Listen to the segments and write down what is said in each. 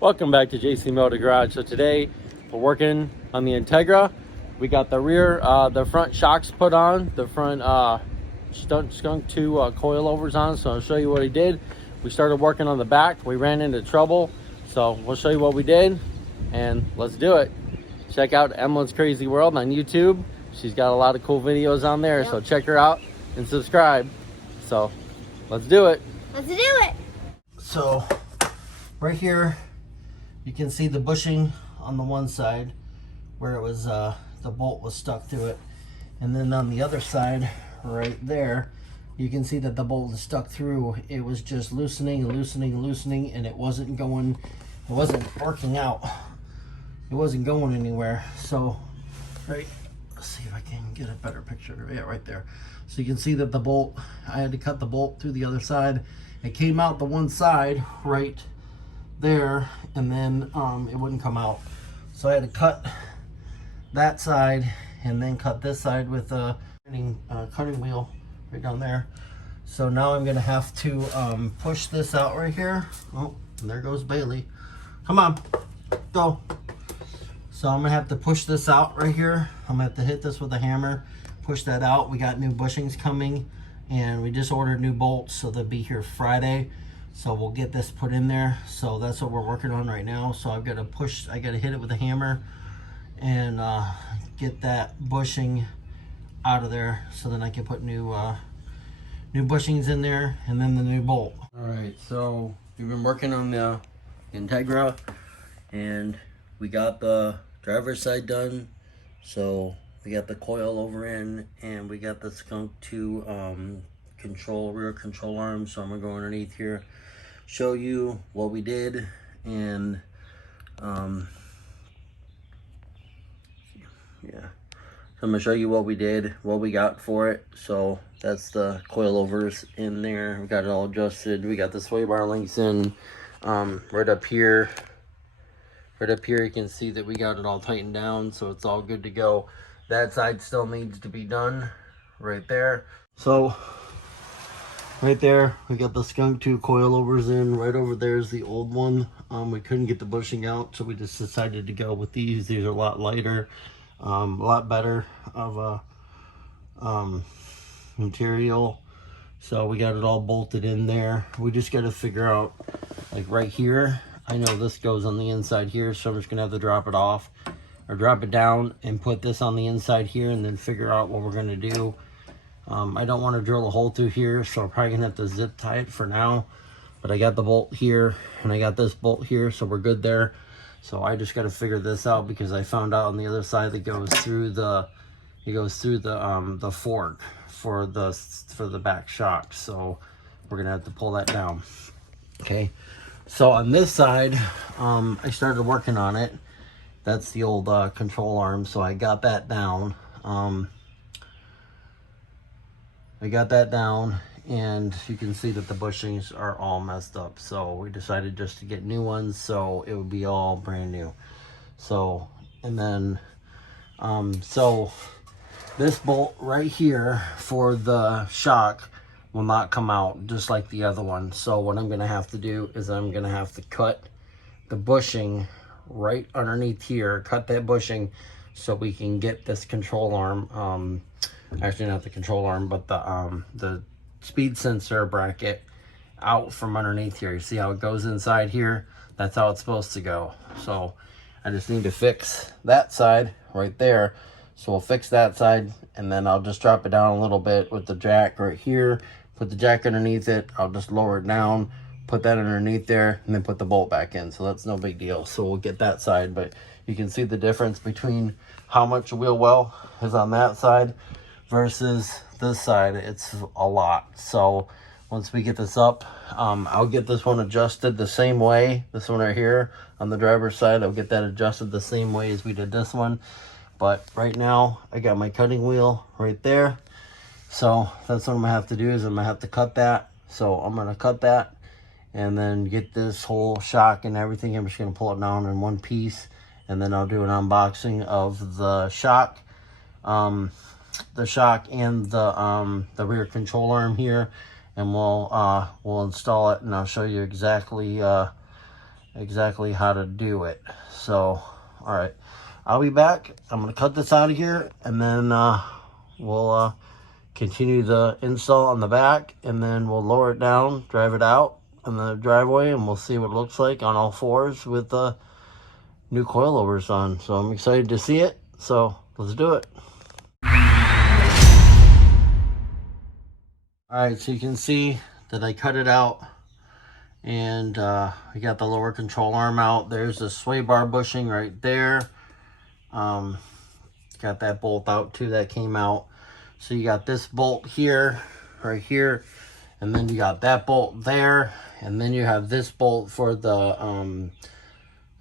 Welcome back to JC Motor Garage. So today we're working on the Integra. We got the rear, the front shocks put on, the front Skunk2 coilovers on. So I'll show you what he did. We started working on the back. We ran into trouble. So we'll show you what we did and let's do it. Check out Emily's Crazy World on YouTube. She's got a lot of cool videos on there. Yep. So check her out and subscribe. So let's do it. Let's do it. So right here, you can see the bushing on the one side where it was the bolt was stuck to it, and then on the other side right there you can see that the bolt is stuck through. It was just loosening and loosening and loosening, and it wasn't working out. It wasn't going anywhere. So right, let's see if I can get a better picture. Yeah, right there. So you can see that the bolt, I had to cut the bolt through the other side. It came out the one side right there, and then it wouldn't come out. So I had to cut that side and then cut this side with a cutting wheel right down there. So now I'm gonna have to push this out right here. Oh, and there goes Bailey. Come on, go. So I'm gonna have to push this out right here. I'm gonna have to hit this with a hammer, push that out. We got new bushings coming, and we just ordered new bolts, so they'll be here Friday. So we'll get this put in there. So that's what we're working on right now. So I've got to push, I got to hit it with a hammer and get that bushing out of there, so then I can put new bushings in there and then the new bolt. All right, so we've been working on the Integra, and we got the driver's side done. So we got the coilover in, and we got the Skunk2 rear control arm. So I'm gonna go underneath here, show you what we did, and yeah, so I'm gonna show you what we did, what we got for it. So that's the coilovers in there. We got it all adjusted. We got the sway bar links in. Right up here you can see that we got it all tightened down, so it's all good to go. That side still needs to be done right there. So right there, we got the Skunk2 coilovers in. Right over there is the old one. We couldn't get the bushing out, so we just decided to go with these. These are a lot lighter, a lot better of a material. So we got it all bolted in there. We just got to figure out, like right here, I know this goes on the inside here, so I'm just gonna have to drop it off or drop it down and put this on the inside here, and then figure out what we're gonna do. I don't want to drill a hole through here, so I'm probably gonna have to zip tie it for now. But I got the bolt here and I got this bolt here, so we're good there. So I just got to figure this out, because I found out on the other side that goes through the fork for the back shock. So we're gonna have to pull that down. Okay. So on this side, I started working on it. That's the old control arm, so I got that down. And you can see that the bushings are all messed up. So we decided just to get new ones, so it would be all brand new. So, and then, so this bolt right here for the shock will not come out, just like the other one. So what I'm gonna have to do is I'm gonna have to cut the bushing right underneath here, cut that bushing, so we can get this control arm, actually not the control arm, but the speed sensor bracket out from underneath here. You see how it goes inside here? That's how it's supposed to go. So I just need to fix that side right there. So we'll fix that side, and then I'll just drop it down a little bit with the jack right here, put the jack underneath it. I'll just lower it down, put that underneath there, and then put the bolt back in. So that's no big deal. So we'll get that side, but you can see the difference between how much wheel well is on that side versus this side. It's a lot. So once we get this up, I'll get this one adjusted the same way. This one right here on the driver's side, I'll get that adjusted the same way as we did this one. But right now I got my cutting wheel right there. So that's what I'm gonna have to do, is I'm gonna have to cut that. So I'm gonna cut that and then get this whole shock and everything. I'm just gonna pull it down in one piece, and then I'll do an unboxing of the shock and the rear control arm here, and we'll install it, and I'll show you exactly exactly how to do it. So, all right, I'll be back. I'm gonna cut this out of here, and then we'll continue the install on the back, and then we'll lower it down, drive it out in the driveway, and we'll see what it looks like on all fours with the new coilovers on. So I'm excited to see it. So let's do it. All right, so you can see that I cut it out, and we got the lower control arm out. There's the sway bar bushing right there. Got that bolt out too, that came out. So you got this bolt here, right here, and then you got that bolt there, and then you have this bolt for the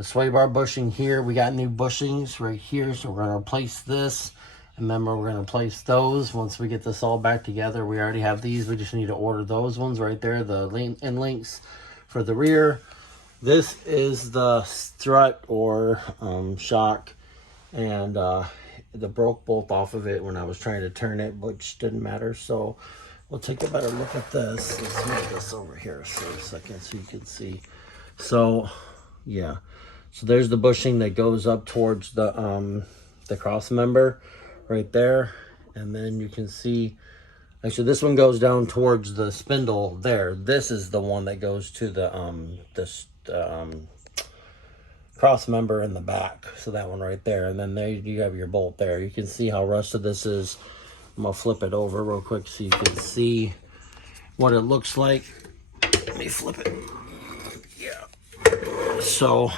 sway bar bushing here. We got new bushings right here, so we're gonna replace this, and then we're gonna place those once we get this all back together. We already have these, we just need to order those ones right there, the end links for the rear. This is the strut or shock, and the broke bolt off of it when I was trying to turn it, which didn't matter. So we'll take a better look at this. Let's move this over here for a second so you can see. So yeah, so there's the bushing that goes up towards the cross member right there, and then you can see, actually this one goes down towards the spindle there. This is the one that goes to the cross member in the back, so that one right there, and then there you have your bolt there. You can see how rusted this is. I'm gonna flip it over real quick so you can see what it looks like. Let me flip it. Yeah, so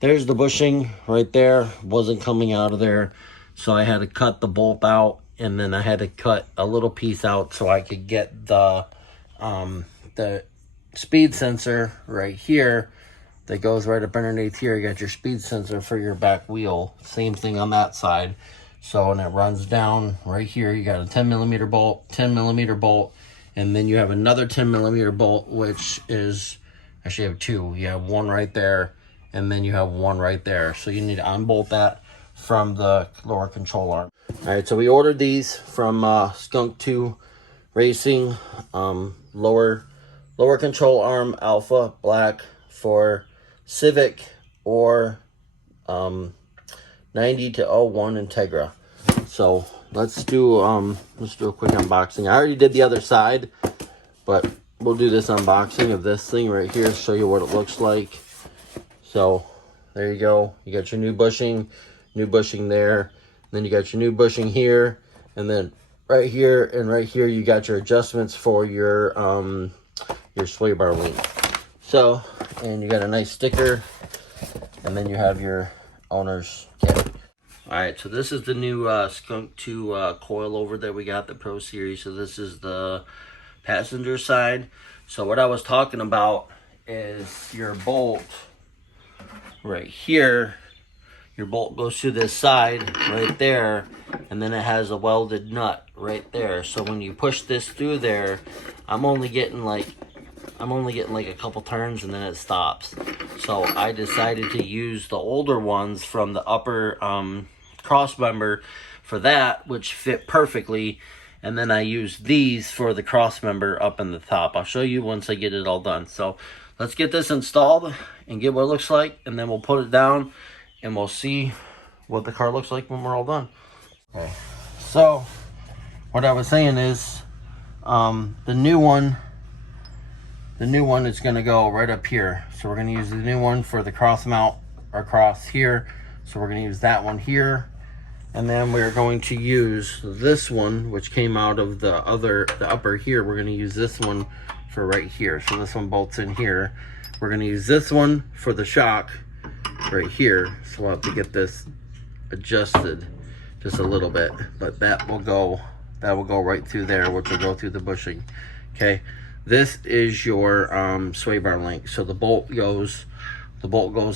there's the bushing right there. Wasn't coming out of there, so I had to cut the bolt out, and then I had to cut a little piece out so I could get the speed sensor right here that goes right up underneath here. You got your speed sensor for your back wheel. Same thing on that side. So, and it runs down right here. You got a 10mm bolt, 10mm bolt, and then you have another 10mm bolt, which is, actually you have two. You have one right there, and then you have one right there. So you need to unbolt that from the lower control arm. All right, so we ordered these from Skunk2 Racing, lower control arm alpha black for Civic or 90 to 01 Integra. So let's do a quick unboxing. I already did the other side, but we'll do this unboxing of this thing right here, show you what it looks like. So there you go. You got your new bushing there, then you got your new bushing here, and then right here and right here you got your adjustments for your sway bar link. So, and you got a nice sticker, and then you have your owner's kit. All right, so this is the new Skunk2 coilover that we got, the Pro Series. So this is the passenger side. So what I was talking about is your bolt right here. Your bolt goes through this side right there, and then it has a welded nut right there. So when you push this through there, I'm only getting like a couple turns, and then it stops. So I decided to use the older ones from the upper cross member for that, which fit perfectly, and then I used these for the cross member up in the top. I'll show you once I get it all done. So let's get this installed and get what it looks like, and then we'll put it down and we'll see what the car looks like when we're all done. Okay, so what I was saying is the new one is going to go right up here. So we're going to use the new one for the cross mount across here. So we're going to use that one here, and then we're going to use this one, which came out of the upper here. We're going to use this one for right here. So this one bolts in here. We're going to use this one for the shock right here. So we'll have to get this adjusted just a little bit, but that will go right through there, which will go through the bushing. Okay, this is your sway bar link. So the bolt goes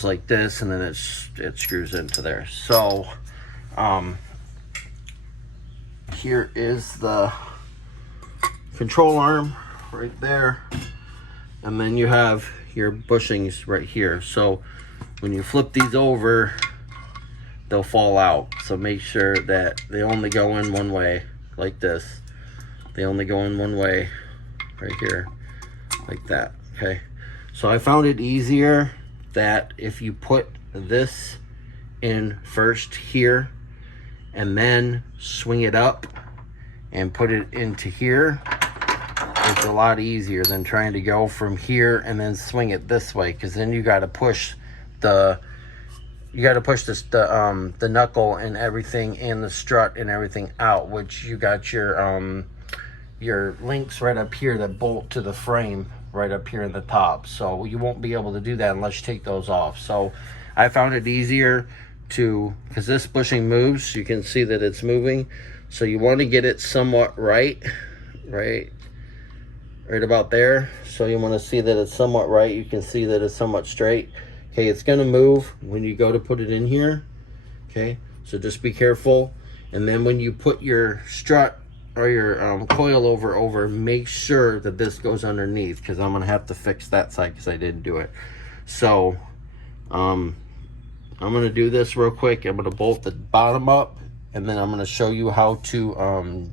like this, and then it screws into there. So here is the control arm right there, and then you have your bushings right here. So when you flip these over, they'll fall out. So make sure that they only go in one way, like this. They only go in one way right here, like that. Okay, so I found it easier that if you put this in first here and then swing it up and put it into here, it's a lot easier than trying to go from here and then swing it this way, because then you got to push the the knuckle and everything and the strut and everything out, which you got your links right up here that bolt to the frame right up here in the top. So you won't be able to do that unless you take those off. So I found it easier to, because this bushing moves, you can see that it's moving. So you want to get it somewhat right about there. So you want to see that it's somewhat right. You can see that it's somewhat straight. Okay, it's going to move when you go to put it in here. Okay, so just be careful. And then when you put your strut or your coilover over, make sure that this goes underneath, because I'm going to have to fix that side because I didn't do it. So I'm going to do this real quick. I'm going to bolt the bottom up, and then I'm going to show you how to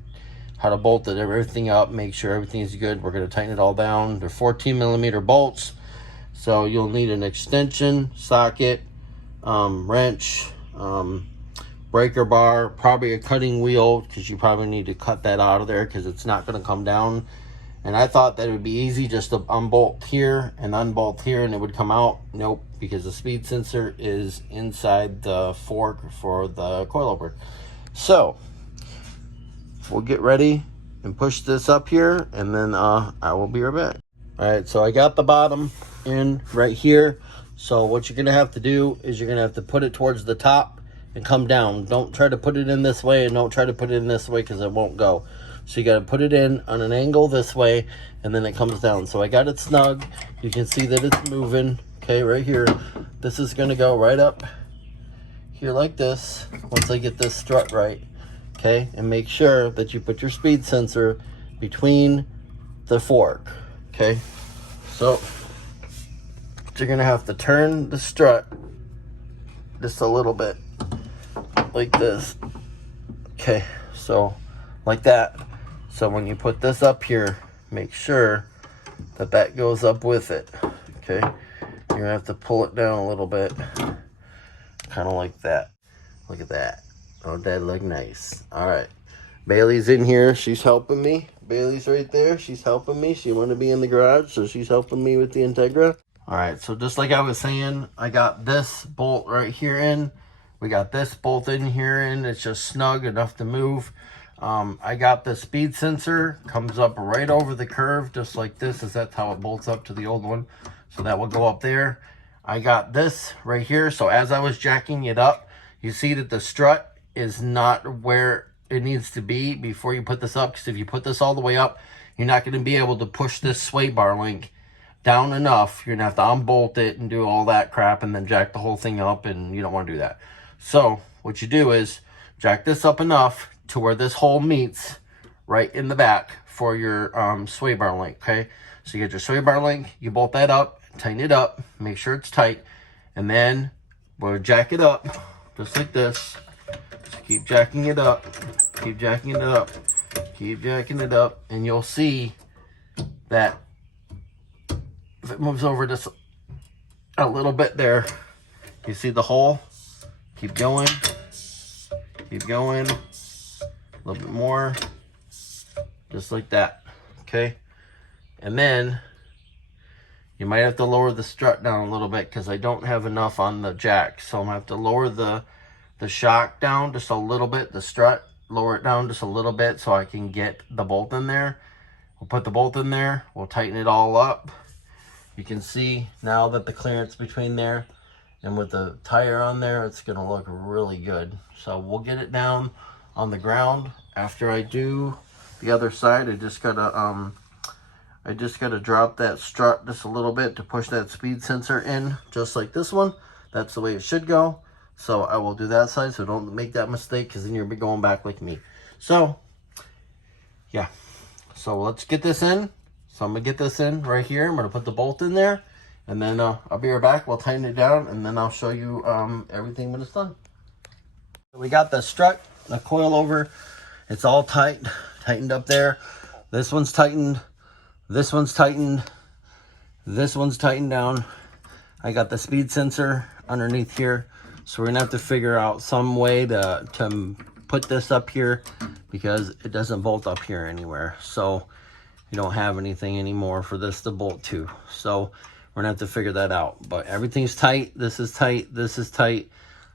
bolt everything up, make sure everything is good. We're going to tighten it all down. They're 14mm bolts. So you'll need an extension, socket, wrench, breaker bar, probably a cutting wheel, because you probably need to cut that out of there because it's not going to come down. And I thought that it would be easy just to unbolt here and unbolt here and it would come out. Nope, because the speed sensor is inside the fork for the coilover. So we'll get ready and push this up here, and then I will be right back. All right, so I got the bottom in right here. So what you're gonna have to do is you're gonna have to put it towards the top and come down. Don't try to put it in this way, and don't try to put it in this way, because it won't go. So you got to put it in on an angle this way, and then it comes down. So I got it snug. You can see that it's moving. Okay, right here. This is going to go right up here like this once I get this strut right. Okay, and make sure that you put your speed sensor between the fork. Okay, so you're going to have to turn the strut just a little bit like this. Okay, so like that. So when you put this up here, make sure that that goes up with it. Okay, you're gonna have to pull it down a little bit, kind of like that. Look at that. Oh, that look nice. All right, Bailey's in here. She's helping me. Bailey's right there. She's helping me. She wanted to be in the garage, so she's helping me with the Integra. All right, so just like I was saying, I got this bolt right here in. We got this bolt in here in. It's just snug enough to move. I got the speed sensor, comes up right over the curve, just like this, as that's how it bolts up to the old one. So that will go up there. I got this right here. So as I was jacking it up, you see that the strut is not where it needs to be before you put this up. Because if you put this all the way up, you're not going to be able to push this sway bar link down enough. You're going to have to unbolt it and do all that crap and then jack the whole thing up, and you don't want to do that. So what you do is jack this up enough to where this hole meets right in the back for your sway bar link. Okay, so you get your sway bar link, you bolt that up, tighten it up, make sure it's tight, and then we'll jack it up just like this. Just keep jacking it up, keep jacking it up, keep jacking it up, and you'll see that if it moves over just a little bit there, you see the hole. Keep going, keep going, a little bit more, just like that. Okay, and then you might have to lower the strut down a little bit because I don't have enough on the jack. So I'm gonna have to lower the shock down just a little bit, the strut, lower it down just a little bit so I can get the bolt in there. We'll put the bolt in there, we'll tighten it all up. You can see now that the clearance between there and with the tire on there, it's gonna look really good. So we'll get it down on the ground. After I do the other side, I just gotta drop that strut just a little bit to push that speed sensor in, just like this one. That's the way it should go. So I will do that side, so don't make that mistake, because then you'll be going back like me. So yeah, so let's get this in. So I'm gonna get this in right here. I'm gonna put the bolt in there, and then I'll be right back. We'll tighten it down, and then I'll show you everything when it's done. We got the strut, the coilover. It's all tightened up there. This one's tightened. This one's tightened. This one's tightened down. I got the speed sensor underneath here. So we're gonna have to figure out some way to put this up here because it doesn't bolt up here anywhere. So you don't have anything anymore for this to bolt to. So we're gonna have to figure that out. But everything's tight. This is tight. This is tight.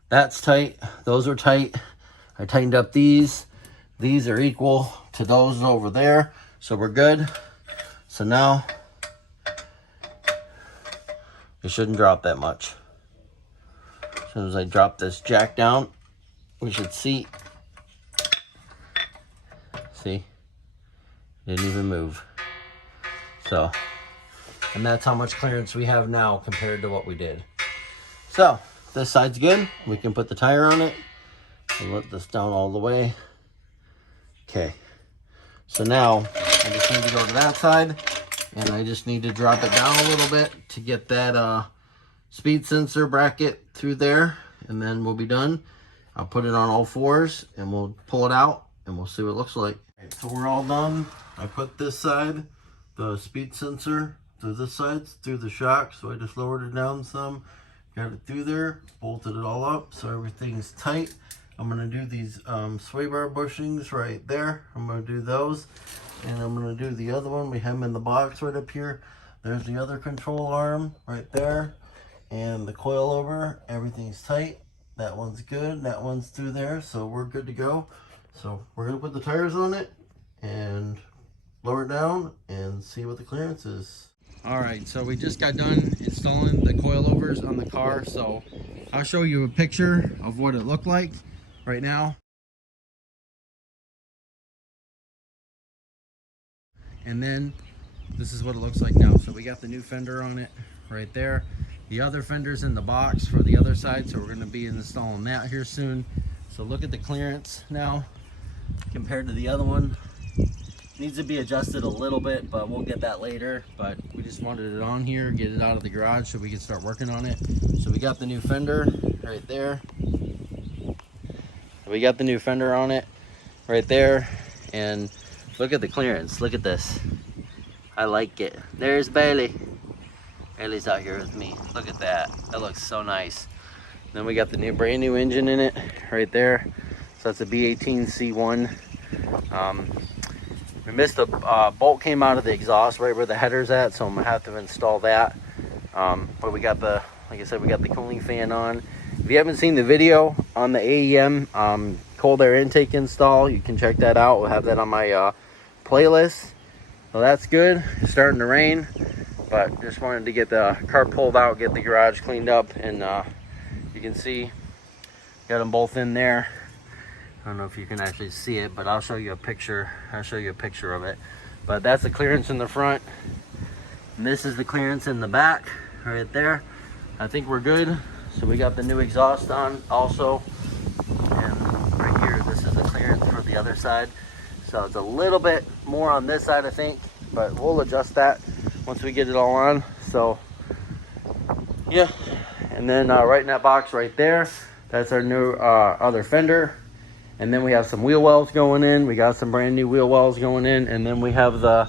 That's tight. Those are tight. I tightened up these. These are equal to those over there. So we're good. So now it shouldn't drop that much. As soon as I drop this jack down, we should see. See? Didn't even move. So, and that's how much clearance we have now compared to what we did. So, this side's good. We can put the tire on it and let this down all the way. Okay. So now, I just need to go to that side and I just need to drop it down a little bit to get that speed sensor bracket through there, and then we'll be done. I'll put it on all fours and we'll pull it out and we'll see what it looks like. Right, so we're all done. I put this side, the speed sensor, to this side through the shock, so I just lowered it down some, got it through there, bolted it all up so everything's tight. I'm gonna do these sway bar bushings right there. I'm gonna do those, and I'm gonna do the other one. We have them in the box right up here. There's the other control arm right there, and the coilover. Everything's tight. That one's good. That one's through there, so we're good to go. So we're gonna put the tires on it and lower it down and see what the clearance is. All right, so we just got done installing the coilovers on the car. So I'll show you a picture of what it looked like right now. And then this is what it looks like now. So we got the new fender on it right there. The other fender's in the box for the other side, so we're gonna be installing that here soon. So look at the clearance now compared to the other one. Needs to be adjusted a little bit, but we'll get that later. But we just wanted it on here, get it out of the garage so we can start working on it. So we got the new fender right there. We got the new fender on it right there, and look at the clearance. Look at this. I like it. There's Bailey. Bailey's out here with me. Look at that. That looks so nice. Then we got the new brand new engine in it right there. So that's a B18 C1. We missed a bolt came out of the exhaust right where the header's at, so I'm gonna have to install that. But we got the, like I said, we got the cooling fan on. If you haven't seen the video on the AEM cold air intake install, you can check that out. We'll have that on my playlist. So that's good. It's starting to rain, but just wanted to get the car pulled out, get the garage cleaned up, and you can see got them both in there. I don't know if you can actually see it, but I'll show you a picture. I'll show you a picture of it. But that's the clearance in the front, and this is the clearance in the back right there. I think we're good. So we got the new exhaust on also, and right here this is the clearance for the other side. So it's a little bit more on this side, I think, but we'll adjust that once we get it all on. So yeah, and then right in that box right there, that's our new other fender. And then we have some wheel wells going in. We got some brand new wheel wells going in. And then we have the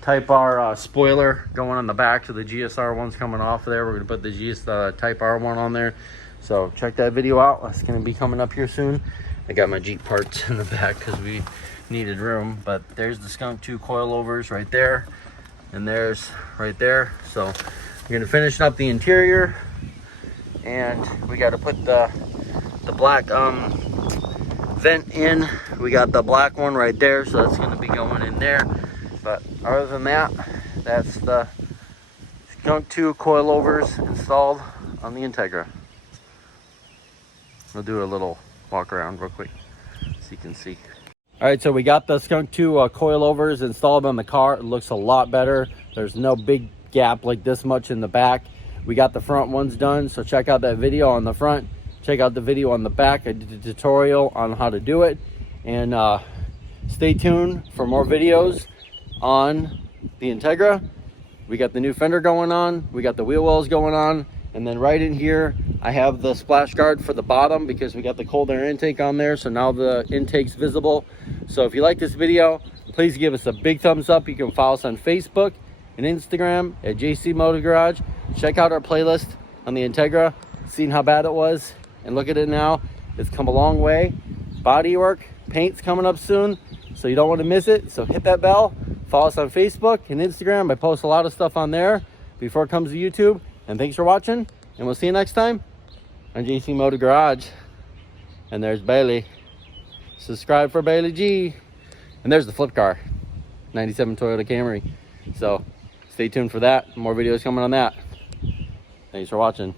Type R spoiler going on the back. So the GSR one's coming off of there. We're going to put the Type R one on there. So check that video out. That's going to be coming up here soon. I got my Jeep parts in the back because we needed room. But there's the Skunk2 coilovers right there. And there's right there. So we're going to finish up the interior. And we got to put the black vent in. We got the black one right there, so that's going to be going in there. But other than that, that's the Skunk2 coilovers installed on the Integra. We'll do a little walk around real quick so you can see. All right, so we got the Skunk2 coilovers installed on the car. It looks a lot better. There's no big gap like this much in the back. We got the front ones done, so check out that video on the front. Check out the video on the back. I did a tutorial on how to do it. And stay tuned for more videos on the Integra. We got the new fender going on. We got the wheel wells going on. And then right in here, I have the splash guard for the bottom because we got the cold air intake on there. So now the intake's visible. So if you like this video, please give us a big thumbs up. You can follow us on Facebook and Instagram at JC Motor Garage. Check out our playlist on the Integra, seen how bad it was, and look at it now. It's come a long way. Body work, paint's coming up soon, so you don't want to miss it. So hit that bell, follow us on Facebook and Instagram. I post a lot of stuff on there before it comes to YouTube. And thanks for watching, and we'll see you next time on JC Motor Garage. And there's Bailey. Subscribe for Bailey G. And there's the flip car, 97 Toyota Camry. So stay tuned for that. More videos coming on that. Thanks for watching.